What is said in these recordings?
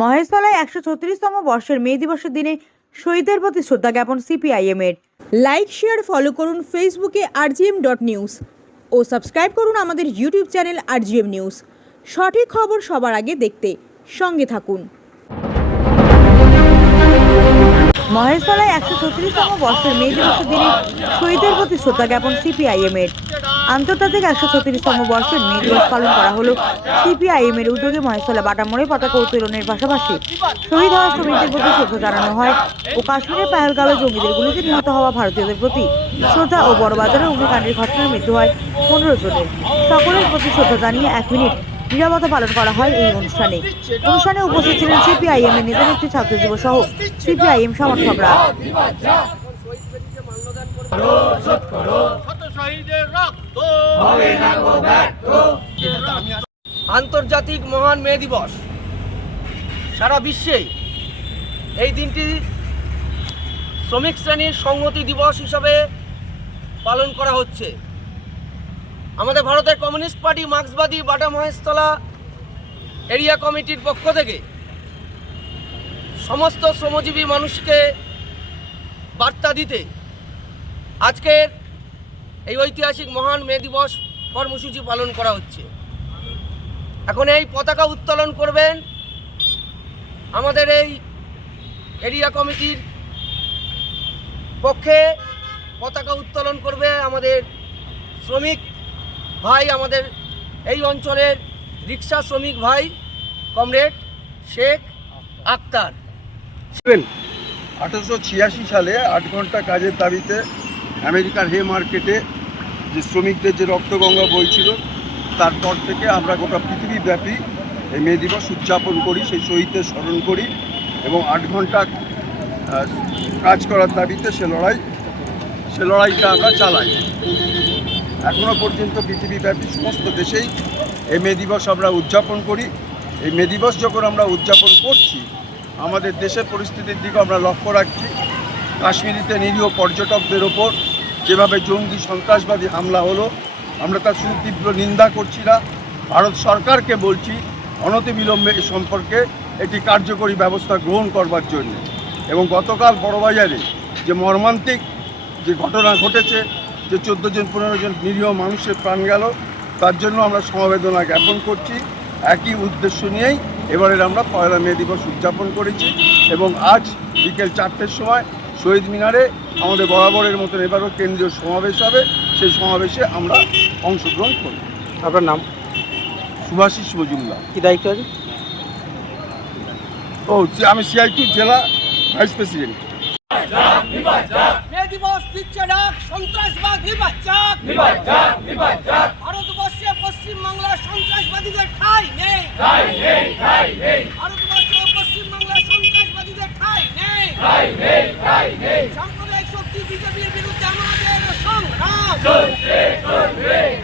মহেশতলায় ১৩৬তম বর্ষের মে দিবসের দিনে শহীদদের প্রতি শ্রদ্ধা জ্ঞাপন সিপিআইএম-এর। লাইক, শেয়ার, ফলো করুন ফেসবুকে rgm.news ও সাবস্ক্রাইব করুন আমাদের ইউটিউব চ্যানেল rgm নিউজ। সঠিক খবর সবার আগে দেখতে সঙ্গে থাকুন। মহেশতলায় ১৩৬তম বর্ষের মে দিবসের দিনে শহীদদের প্রতি শ্রদ্ধা জ্ঞাপন সিপিআইএম-এর। আন্তর্জাতিক ১৩৬তম বর্ষের মে দিবস পালন করা হলো সিপিআইএম-এর উদ্যোগে। মহেশতলা বাটা মোড়ে পতাকা উত্তোলনের পাশাপাশি শহীদ হওয়া শ্রমিকদের প্রতি শ্রদ্ধা জানানো হয় ও কাশ্মীরের পাহেলগাঁওয়ে জঙ্গিদের গুলিতে নিহত হওয়া ভারতীয়দের প্রতি শ্রদ্ধা ও বড়বাজারে অগ্নিকাণ্ডের ঘটনায় মৃত্যু হয় ১৫ জনের। সকলের প্রতি শ্রদ্ধা জানিয়ে ১ মিনিট নীরবতা পালন করা হয় এই অনুষ্ঠানে। অনুষ্ঠানে উপস্থিত ছিলেন সিপিআইএম-এর নেতা নেত্রী, ছাত্র যুব সহ সিপিআইএম সমর্থকরা। আন্তর্জাতিক মহান মে দিবস সারা বিশ্বে এই দিনটি শ্রমিক শ্রেণীর সংহতি দিবস হিসাবে পালন করা হচ্ছে। আমাদের ভারতের কমিউনিস্ট পার্টি মার্ক্সবাদী বাটা মহেশতলা এরিয়া কমিটির পক্ষ থেকে সমস্ত শ্রমজীবী মানুষকে বার্তা দিতে আজকের এই ঐতিহাসিক মহান মে দিবস কর্মসূচি পালন করা হচ্ছে। এখন এই পতাকা উত্তোলন করবেন আমাদের এই এরিয়া কমিটির পক্ষে। পতাকা উত্তোলন করবে আমাদের শ্রমিক ভাই, আমাদের এই অঞ্চলের রিক্সা শ্রমিক ভাই কমরেড শেখ আক্তার। 1886 সালে 8 ঘন্টা কাজের দাবিতে আমেরিকার হে মার্কেটে যে শ্রমিকদের যে রক্তগঙ্গা বইছিল, তারপর থেকে আমরা গোটা পৃথিবীব্যাপী এই মে দিবস উদযাপন করি, সেই শহীদদের স্মরণ করি এবং 8 ঘন্টা কাজ করার দাবিতে সে লড়াইটা আমরা চালাই। এখনও পর্যন্ত পৃথিবীব্যাপী সমস্ত দেশেই এই মে দিবস আমরা উদযাপন করি। এই মে দিবস যখন আমরা উদযাপন করছি, আমাদের দেশের পরিস্থিতির দিকে আমরা লক্ষ্য রাখছি। কাশ্মীরিতে নিরীহ পর্যটকদের ওপর যেভাবে জঙ্গি সন্ত্রাসবাদী হামলা হলো, আমরা তার সুতীব্র নিন্দা করছি না। ভারত সরকারকে বলছি অনতিবিলম্বে এ সম্পর্কে একটি কার্যকরী ব্যবস্থা গ্রহণ করবার জন্য। এবং গতকাল বড়বাজারে যে মর্মান্তিক যে ঘটনা ঘটেছে, যে 14 জন 15 জন নিরীহ মানুষের প্রাণ গেল, তার জন্য আমরা সমবেদনা জ্ঞাপন করছি। একই উদ্দেশ্য নিয়েই এবারের আমরা পয়লা মে দিবস উদযাপন করেছি এবং আজ বিকেল 4টের সময় শহীদ মিনারে আমাদের বরাবরের মতন এবারও কেন্দ্রীয় সমাবেশ হবে। সেই সমাবেশে আমরা অংশগ্রহণ করব। আপনার নাম? শুভাশিস মজুমদার। কি দায়িত্ব আছে? আমি সিআইটি জেলা ভাইস প্রেসিডেন্ট। মে দিবস দিচ্ছে ডাক, সন্ত্রাসবাদ নিবাজ যাক। ভারতবর্ষে পশ্চিমবাংলার সন্ত্রাসবাদীদের ঠাঁই নেই। ভারতবর্ষে পশ্চিমবাংলার সন্ত্রাসবাদীদের ঠাঁই নেই। সাম্প্রদায়িক শক্তি বিজেপির বিরুদ্ধে আমাদের সংগ্রাম চলছে।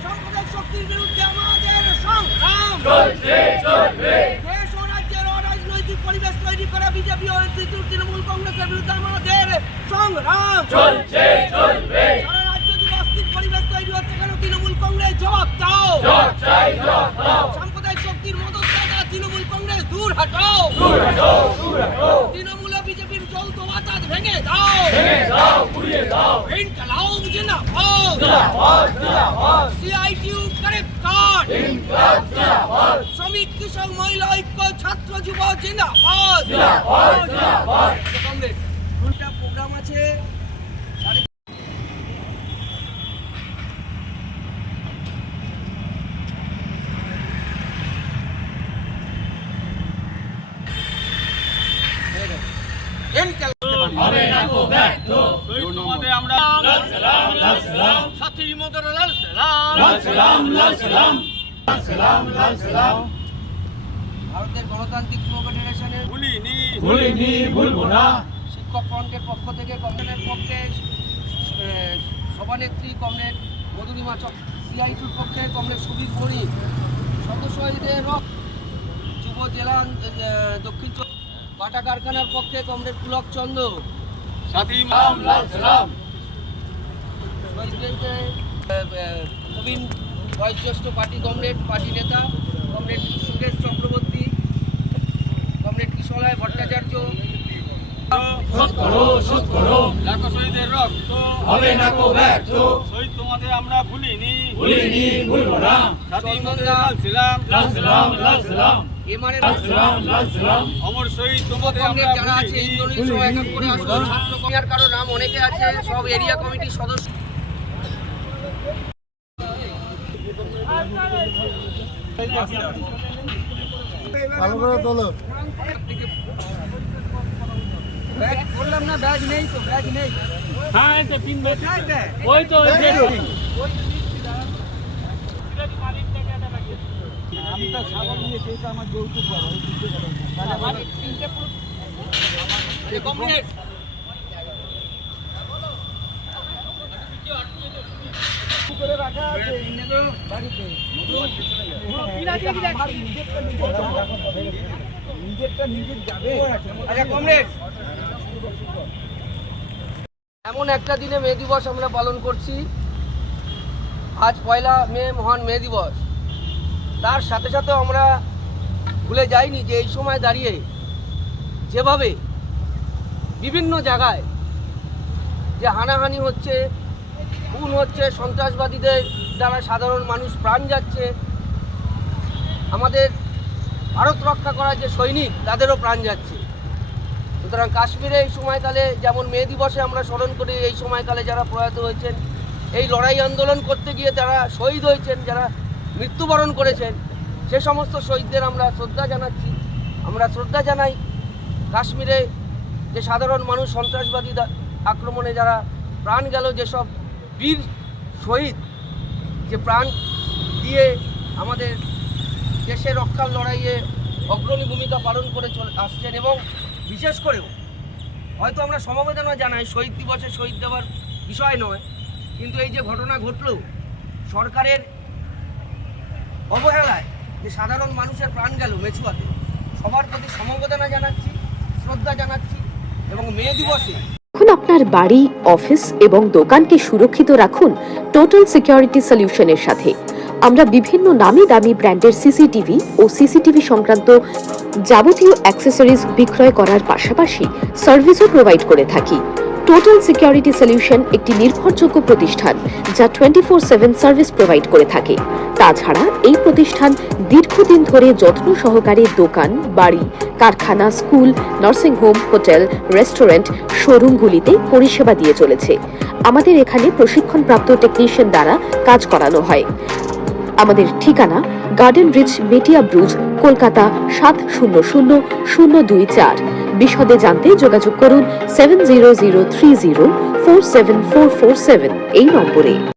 সাম্প্রদায়িক শক্তির বিরুদ্ধে আমাদের সংগ্রাম চলছে। দেশ ও রাজ্যের অরাজনৈতিক পরিবেশ তৈরি করা বিজেপি ও তৃণমূল কংগ্রেসের বিরুদ্ধে আমাদের সংগ্রাম চলছে। সারা রাজ্য জুড়ে অস্থির পরিবেশ তৈরি হচ্ছে কেন? তৃণমূল কংগ্রেস জবাব দাও। সাম্প্রদায়িক শক্তির মদতদাতা তৃণমূল কংগ্রেস দূর হটাও। তৃণমূল বিজেপির যৌথ বাতাস ভেঙে দাও। ইনকলাব জিন্দাবাদ। সিআইটিউ কারেক্ট কাট। শ্রমিক, কৃষক, মহিলা ঐক্য, ছাত্র যুব জিন্দাবাদ। কংগ্রেস দুইটা প্রোগ্রাম আছে। ভারতের গণতান্ত্রিক যুব ফেডারেশনের ভুলবো না শিক্ষক ফ্রন্টের পক্ষ থেকে কমরেডের পক্ষে সভানেত্রী কমরেড মধুরিমা সিআইটির পক্ষে কমরেড সুবীর বণিক, সদস্যদের যুব জেলা দক্ষিণ বাটা কারখানার পক্ষে কমরেড পুলক চন্দ্র, প্রবীণ বয়োজ্যেষ্ঠ পার্টি কমরেড পার্টি নেতা কমরেড সুরেশ চক্রবর্তী, কমরেড মহেশমলয় ভট্টাচার্য লাখো শহীদের রক্ত হবে না কো ব্যর্থ, শহীদ তোমাদের আমরা ভুলিনি ভুলিনি ভুলবো না। স্বাধীনতার লাল ছিলাম লাল সালাম লাল সালাম এমআরএ লাল সালাম লাল সালাম। অমর শহীদ তোমাদের আমরা কংগ্রেস যারা আছে ভুলিনি ইন্দ্রনীল সহ এক এক করে আসুন। ছাত্র কমিটির কারো নাম অনেকে আছে, সব এরিয়া কমিটির সদস্য। ব্যাচ বললাম না, ব্যাচ নেই তো, ব্যাচ নেই। হ্যাঁ এই তো 3 ব্যাচ, ওই তো ওই যে কমপ্লিট। আচ্ছা কমরেড, এমন একটা দিনে মে দিবস আমরা পালন করছি। আজ 1 মে মহান মে দিবস। তার সাথে সাথে আমরা ভুলে যাইনি যে এই সময় দাঁড়িয়ে যেভাবে বিভিন্ন জায়গায় যে হানাহানি হচ্ছে, খুন হচ্ছে, সন্ত্রাসবাদীদের দ্বারা সাধারণ মানুষ প্রাণ যাচ্ছে, আমাদের ভারত রক্ষা করার যে সৈনিক তাদেরও প্রাণ যাচ্ছে। সুতরাং কাশ্মীরে এই সময়কালে যেমন মে দিবসে আমরা স্মরণ করি, এই সময়কালে যারা প্রয়াত হয়েছেন, এই লড়াই আন্দোলন করতে গিয়ে যারা শহীদ হয়েছেন, যারা মৃত্যুবরণ করেছেন, সে সমস্ত শহীদদের আমরা শ্রদ্ধা জানাচ্ছি। আমরা শ্রদ্ধা জানাই কাশ্মীরে যে সাধারণ মানুষ সন্ত্রাসবাদী আক্রমণে যারা প্রাণ গেল, যেসব বীর শহীদ যে প্রাণ দিয়ে আমাদের দেশের রক্ষার লড়াইয়ে অগ্রণী ভূমিকা পালন করে আসছেন। এবং বিশেষ করেও হয়তো আমরা সমবেদনা জানাই, শহীদ দিবসে শহীদ দেওয়ার বিষয় নয়, কিন্তু এই যে ঘটনা ঘটল সরকারের অবহেলায়, যে সাধারণ মানুষের প্রাণ গেল মেছুয়াতে, সবার প্রতি সমবেদনা জানাচ্ছি, শ্রদ্ধা জানাচ্ছি। এবং মে দিবসে এখন আপনার বাড়ি, অফিস এবং দোকানকে সুরক্ষিত রাখুন টোটাল সিকিউরিটি সলিউশনের সাথে। আমরা বিভিন্ন নামি দামি ব্র্যান্ডের সিসিটিভি ও সিসিটিভি সংক্রান্ত যাবতীয় অ্যাক্সেসরিজ বিক্রয় করার পাশাপাশি সার্ভিসও প্রোভাইড করে থাকি। টোটাল সিকিউরিটি সলিউশন একটি নির্ভরযোগ্য প্রতিষ্ঠান যা 24/7 সার্ভিস প্রোভাইড করে থাকে। তাছাড়া এই প্রতিষ্ঠান দীর্ঘদিন ধরে যত্ন সহকারে দোকান, বাড়ি, কারখানা, school, nursing home, hotel, restaurant, শোরুমগুলিতে পরিষেবা দিয়ে চলেছে। আমাদের এখানে প্রশিক্ষণপ্রাপ্ত টেকনিশিয়ান দ্বারা কাজ করানো হয়। আমাদের ঠিকানা গার্ডেন রিচ, মেটিয়া ব্রুজ, কলকাতা 700024। বিশদে জানতে যোগাযোগ করুন 7003047447 এই নম্বরে।